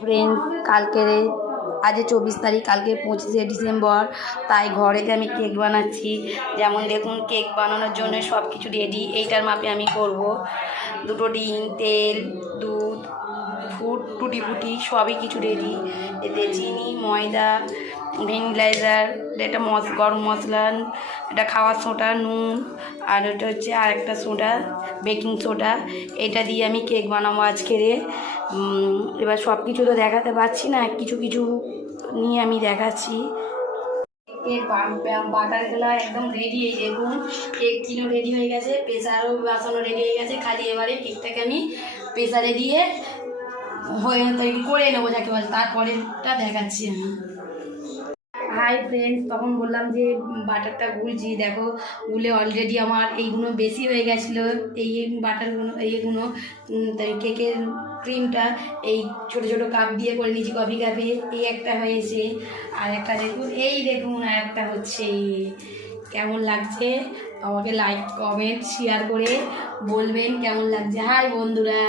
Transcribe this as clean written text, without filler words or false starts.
Friends, কালকে আজ 24 তারিখ, কালকে 25শে ডিসেম্বর। তাই ঘরেতে আমি কেক বানাচ্ছি। যেমন দেখুন, কেক বানানোর জন্য সব কিছু রেডি। এইটার মাপে আমি করব। 2টো ডিম, তেল, দুধ, টুটি ফুটি সবই কিছু রেডি। এতে চিনি, ময়দা, ভ্যানিলাইজার, এটা গরম মশলা, এটা খাওয়ার সোডা, নুন, আর এটা হচ্ছে আর একটা সোডা, বেকিং সোডা। এটা দিয়ে আমি কেক বানাবো আজকের। এবার সব কিছু তো দেখাতে পারছি না, কিছু কিছু নিয়ে আমি দেখাচ্ছি। কেক বাটারগুলো একদম রেডি। এই দেখুন, কেক কিনো রেডি হয়ে গেছে, প্রেসারও বাসানো রেডি হয়ে গেছে। খালি এবারে কেকটাকে আমি প্রেসারে দিয়ে তৈরি করে নেবো, যাকে বলে। তারপরেটা দেখাচ্ছি আমি। হাই ফ্রেন্ডস, তখন বললাম যে বাটারটা গুলছি। দেখো, গুলে অলরেডি আমার এইগুলো বেশি হয়ে গেছিলো। এই বাটারগুলো, এইগুলো কেকের ক্রিমটা এই ছোট ছোট কাপ দিয়ে করে নিয়েছি, কফি কাপে। এই একটা হয়েছে, আর একটা দেখুন, এই দেখুন আর একটা হচ্ছে। কেমন লাগছে আমাকে লাইক, কমেন্ট, শেয়ার করে বলবেন কেমন লাগছে। হাই বন্ধুরা।